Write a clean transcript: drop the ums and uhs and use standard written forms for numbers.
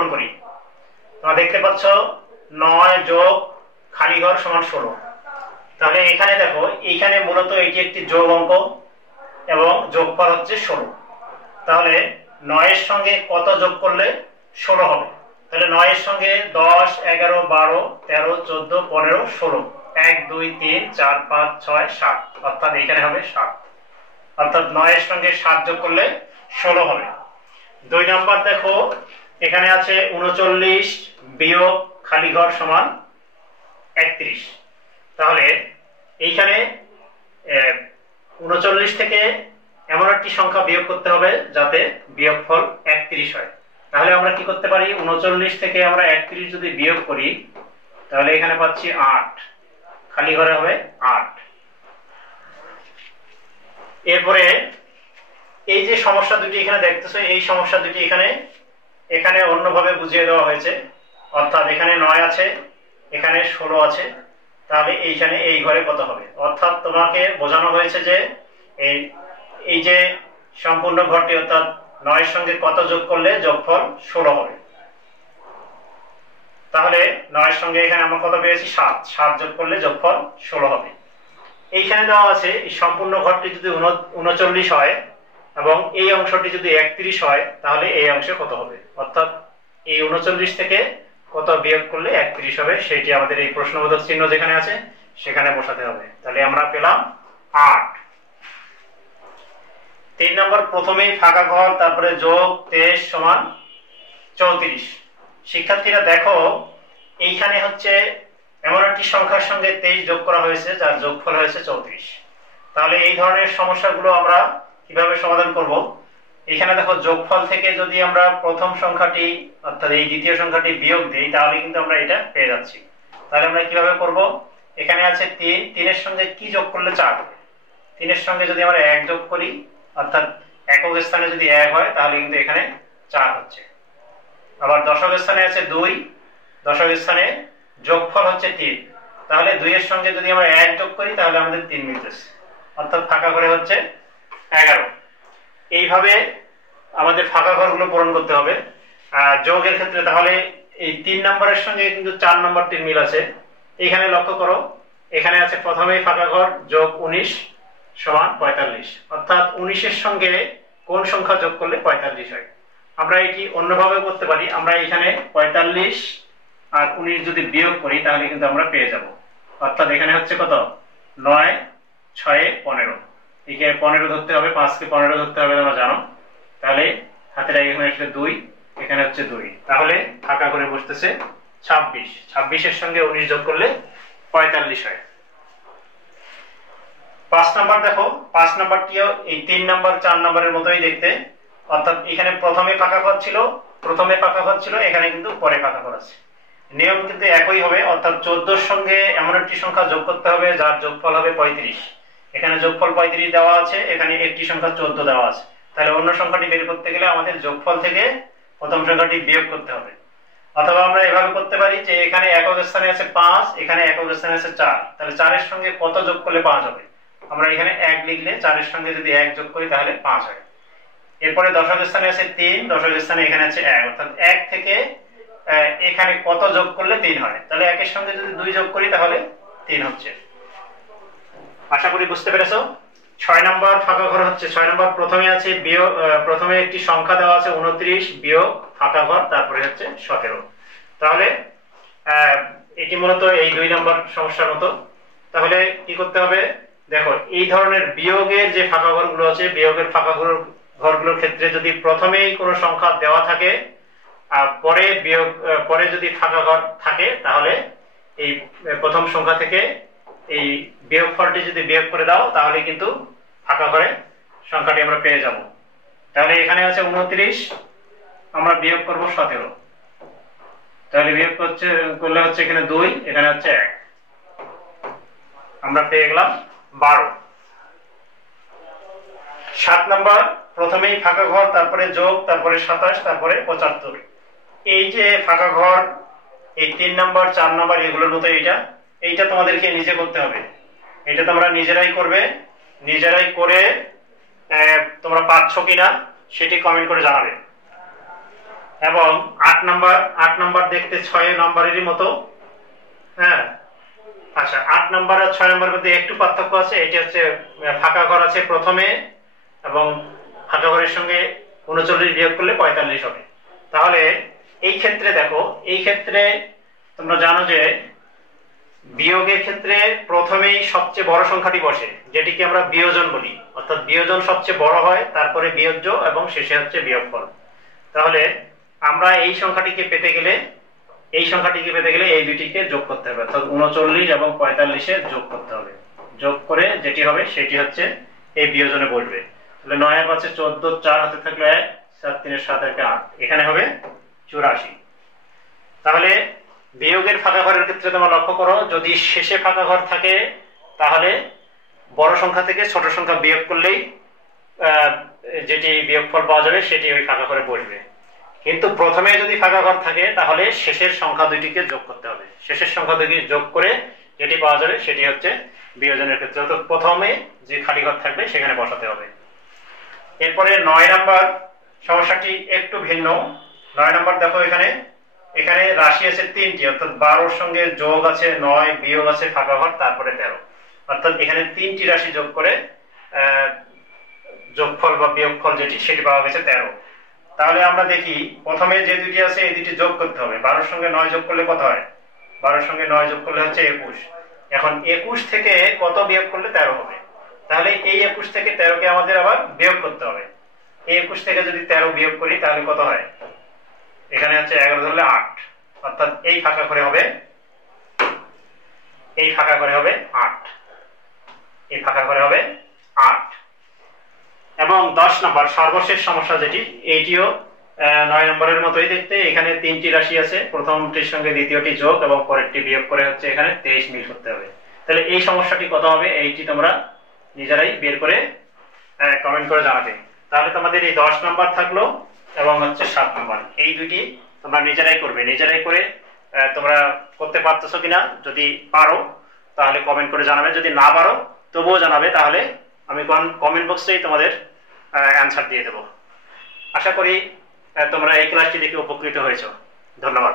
পূরণ করি। তোমরা দেখতে পাচ্ছ 9 যোগ খালি ঘর সমান 16। তাহলে এখানে দেখো, এইখানে মূলত এটি একটি যোগ অঙ্ক এবং যোগফল হচ্ছে 16। তাহলে 9 এর সঙ্গে কত যোগ করলে 16 হবে? তাহলে 9 এর সঙ্গে 10, 11, 12, 13, 14, 15, 16, 1, 2, 3, 4, 5, 6, 7, অর্থাৎ এখানে হবে 7। অর্থাৎ 9 এর সঙ্গে 7 যোগ করলে 16 হবে। 2 নাম্বার দেখো, এখানে আছে 39 বিয়োগ খালি ঘর সমান 31। তাহলে এইখানে 39 থেকে এমন একটি সংখ্যা বিয়োগ করতে হবে যাতে বিয়োগফল 31 হয়। তাহলে আমরা কি করতে পারি? 39 থেকে আমরা 31 যদি বিয়োগ করি তাহলে এখানে পাচ্ছি 8, খালি ঘরে হবে 8। এরপরে এই যে সমস্যা দুটি এখানে দেখতেছো, এই সমস্যা দুটি এখানে অন্যভাবে বুঝিয়ে দেওয়া হয়েছে। অর্থাৎ এখানে 9 আছে, এখানে 16 আছে, তাহলে এইখানে এই ঘরে কত হবে? অর্থাৎ তোমাকে বোঝানো হয়েছে যে এই যে সম্পূর্ণ ঘরটি, অর্থাৎ 9 এর সঙ্গে কত যোগ করলে যোগফল 16 হবে। তাহলে 9 এর সঙ্গে এখানে আমরা কত পেয়েছি? 7 যোগ করলে যোগফল 16 হবে। এইখানে দেওয়া আছে এই সম্পূর্ণ ঘরটি যদি 39 হয় এবং এই অংশটি যদি 31 হয় তাহলে এই অংশে কত হবে? অর্থাৎ এই 39 থেকে কত বিয়োগ করলে 31 হবে, সেটি আমাদের এই প্রশ্নবোধক চিহ্ন যেখানে আছে সেখানে বসাতে হবে। তাহলে আমরা পেলাম 8। 3 নম্বর, প্রথমেই ফাঁকা ঘর তারপরে যোগ 23 সমান 34। শিক্ষার্থীরা দেখো, এইখানে হচ্ছে এমন একটি সংখ্যার সঙ্গে 23 যোগ করা হয়েছে যার যোগফল হয়েছে 34। তাহলে এই ধরনের সমস্যাগুলো আমরা কিভাবে সমাধান করব? এখানে দেখো, যোগফল থেকে যদি আমরা প্রথম সংখ্যাটি অর্থাৎ এই দ্বিতীয় সংখ্যাটি বিয়োগ দিই তাহলে কিন্তু আমরা এটা পেয়ে যাচ্ছি। তাহলে আমরা কিভাবে করব? এখানে আছে 3 এর সঙ্গে কি যোগ করলে 4 হবে? 3 এর সঙ্গে যদি আমরা 1 যোগ করি, অর্থাৎ একক স্থানে যদি 1 হয় তাহলে কিন্তু এখানে 4 হচ্ছে। আবার দশক স্থানে আছে 2, দশক স্থানে যোগফল হচ্ছে 3। তাহলে 2 এর সঙ্গে যদি আমরা 1 যোগ করি তাহলে আমাদের 3 মিলতেছে, অর্থাৎ ফাঁকা ঘরে হচ্ছে 11। এইভাবে আমাদের ফাঁকা ঘরগুলো পূরণ করতে হবে যোগের ক্ষেত্রে। তাহলে এই 3 নম্বরের সঙ্গে কিন্তু 4 নম্বরটির মিল আছে। এখানে লক্ষ্য করো, এখানে আছে প্রথমেই ফাঁকা ঘর যোগ 19 সমান 45, অর্থাৎ 19 এর সঙ্গে কোন সংখ্যা যোগ করলে 45 হয়? আমরা এটি অন্যভাবে করতে পারি। আমরা এখানে 45 আর 19 যদি বিয়োগ করি তাহলে কিন্তু আমরা পেয়ে যাব। অর্থাৎ এখানে হচ্ছে কত? 9, 6, 15। একে 15 ধরতে হবে, 5 কে 15 ধরতে হবে, তোমরা জানো। তাহলে হাতের এখানে আসলে 2, এখানে হচ্ছে 2, তাহলে ফাঁকা করে বসতেছে 26। 26 এর সঙ্গে 19 যোগ করলে 45 হয়। 5 নাম্বার দেখো, 5 নাম্বারটিও এই 3 নাম্বার 4 নাম্বারের মতোই দেখতে। অর্থাৎ এখানে প্রথমে ফাঁকা ঘর ছিল, এখানে কিন্তু পরে ফাঁকা ঘর আছে। নিয়ম কিন্তু একই হবে, অর্থাৎ 14 এর সঙ্গে এমন একটি সংখ্যা যোগ করতে হবে যার যোগফল হবে 35। এখানে যোগফল 35 দেওয়া আছে, এখানে একটি সংখ্যা 14 দেওয়া আছে। তাহলে অন্য সংখ্যাটি বের করতে গেলে আমাদের যোগফল থেকে প্রথম সংখ্যাটি বিয়োগ করতে হবে। অথবা আমরা এভাবে করতে পারি যে এখানে একক স্থানে আছে 5, এখানে একক স্থানে আছে 4, তাহলে 4 এর সঙ্গে কত যোগ করলে 5 হবে? আমরা এখানে 1 লিখলে 4 এর সঙ্গে যদি 1 যোগ করি তাহলে 5 হয়। এরপরে দশক স্থানে আছে 3, দশক স্থানে এখানে আছে 1, অর্থাৎ 1 থেকে এখানে কত যোগ করলে 3 হয়? তাহলে 1 এর সঙ্গে যদি 2 যোগ করি তাহলে 3 হচ্ছে। আশা করি বুঝতে পেরেছো। 6 নম্বর ফাঁকা ঘর হচ্ছে 6 নম্বর, প্রথমে আছে বিয়োগ, প্রথমে একটি সংখ্যা দেওয়া আছে 29 বিয়োগ ফাঁকা ঘর তারপরে হচ্ছে 17। তাহলে এটি মূলত এই 2 নম্বর সমস্যার মতো। তাহলে কি করতে হবে? দেখো, এই ধরনের বিয়োগের যে ফাঁকা ঘরগুলো আছে, বিয়োগের ফাঁকা ঘরগুলোর ক্ষেত্রে যদি প্রথমেই কোনো সংখ্যা দেওয়া থাকে আর পরে যদি ফাঁকা ঘর থাকে তাহলে এই প্রথম সংখ্যা থেকে এই বিয়োগফলটি যদি বিয়োগ করে দাও তাহলে কিন্তু ফাঁকা ঘরে সংখ্যাটি আমরা পেয়ে যাব। তাহলে এখানে আছে 29, আমরা বিয়োগ করব 17। তাহলে বিয়োগ করলে হচ্ছে এখানে 2, এখানে হচ্ছে 1, আমরা পেয়ে গেলাম 12। 7 নম্বর, প্রথমেই ফাঁকা ঘর তারপরে যোগ তারপরে 27 তারপরে 75। এই যে ফাঁকা ঘর এই 3 নম্বর 4 নম্বর এগুলোর মতো এইটা তোমাদেরকে নিজে করতে হবে। এটা তোমরা নিজেরাই করবে, নিজেরাই করে তোমরা পাচ্ছ কিনা সেটি কমেন্ট করে জানাবে। এবং 8 8 নাম্বার দেখতে 6 নম্বরেরই মতো। হ্যাঁ, আচ্ছা 8 নাম্বার আর 6 নাম্বারের মধ্যে একটু পার্থক্য আছে। এটি হচ্ছে ফাঁকা ঘর আছে প্রথমে, এবং ফাঁকা ঘরের সঙ্গে 39 বিয়োগ করলে 45 হবে। তাহলে এই ক্ষেত্রে দেখো, এই ক্ষেত্রে তোমরা জানো যে বিয়োগের ক্ষেত্রে প্রথমেই সবচেয়ে বড় সংখ্যাটি বসে, যেটিকে আমরা বিয়োজন বলি। অর্থাৎ বিয়োজন সবচেয়ে বড় হয়, তারপরে বিয়োজ্য, এবং শেষে হচ্ছে বিয়োগফল। তাহলে আমরা এই সংখ্যাটিকে পেতে গেলে এই দুটিকে যোগ করতে হবে, অর্থাৎ 39 এবং 45-এ যোগ করতে হবে। যোগ করে যেটি হবে সেটি হচ্ছে এই বিয়োজনে বসবে। তাহলে 9 আর 5 14, 4 হাতে থাকলো 1, 7 3 7 1 8, এখানে হবে 84। তাহলে বিয়োগের ফাঁকা ঘরের ক্ষেত্রে তোমরা লক্ষ্য করো, যদি শেষে ফাঁকা ঘর থাকে তাহলে বড় সংখ্যা থেকে ছোট সংখ্যা বিয়োগ করলেই যেটি বিয়োগফল পাওয়া যাবে সেটি ওই ফাঁকা ঘরে বসবে। কিন্তু প্রথমে যদি ফাঁকা ঘর থাকে তাহলে শেষের সংখ্যা দুইটিকে যোগ করতে হবে। শেষের সংখ্যা দুটি যোগ করে যেটি পাওয়া যাবে সেটি হচ্ছে বিয়োজনের ক্ষেত্রে। অর্থাৎ প্রথমে যে খালি ঘর থাকবে সেখানে বসাতে হবে। এরপরে 9 নাম্বার সমস্যাটি একটু ভিন্ন। 9 নাম্বার দেখো, এখানে রাশি আছে 3টি, অর্থাৎ 12-র সঙ্গে যোগ আছে 9, বিয়োগ আছে ফাঁকা ঘর, তারপরে 13। অর্থাৎ এখানে 3টি রাশি যোগ করে যোগফল বা বিয়োগফল যেটি সেটি পাওয়া গেছে 13। তাহলে আমরা দেখি, প্রথমে যে দুটি আছে এই দুটি যোগ করতে হবে। 12-র সঙ্গে 9 যোগ করলে কত হয়? 12-র সঙ্গে 9 যোগ করলে হচ্ছে 21। এখন 21 থেকে কত বিয়োগ করলে 13 হবে? তাহলে এই 21 থেকে 13-কে আমাদের আবার বিয়োগ করতে হবে। এই 21 থেকে যদি 13 বিয়োগ করি তাহলে কত হয়? এখানে হচ্ছে 11 ধরলে 8, অর্থাৎ এই ফাঁকা ঘরে হবে 8, এই ফাঁকা ঘরে হবে 8। এবং 10 নম্বর সর্বশেষ সমস্যা যেটি, এইটিও 9 নম্বরের মতোই দেখতে। এখানে 3টি রাশি আছে, প্রথমটির সঙ্গে দ্বিতীয়টি যোগ এবং পরেরটি বিয়োগ করে হচ্ছে এখানে 23 মিল করতে হবে। তাহলে এই সমস্যাটি কত হবে এইটি তোমরা নিজেরাই বের করে কমেন্ট করে জানাবে। তাহলে তোমাদের এই 10 নম্বর থাকলো এবং হচ্ছে 7 নম্বর, এই দুটি তোমরা নিজেরাই করবে। নিজেরাই করে তোমরা করতে পারতেছো কিনা, যদি পারো তাহলে কমেন্ট করে জানাবে, যদি না পারো তবুও জানাবে, তাহলে আমি কমেন্ট বক্সেই তোমাদের অ্যান্সার দিয়ে দেব। আশা করি তোমরা এই ক্লাসটি দেখে উপকৃত হয়েছো। ধন্যবাদ।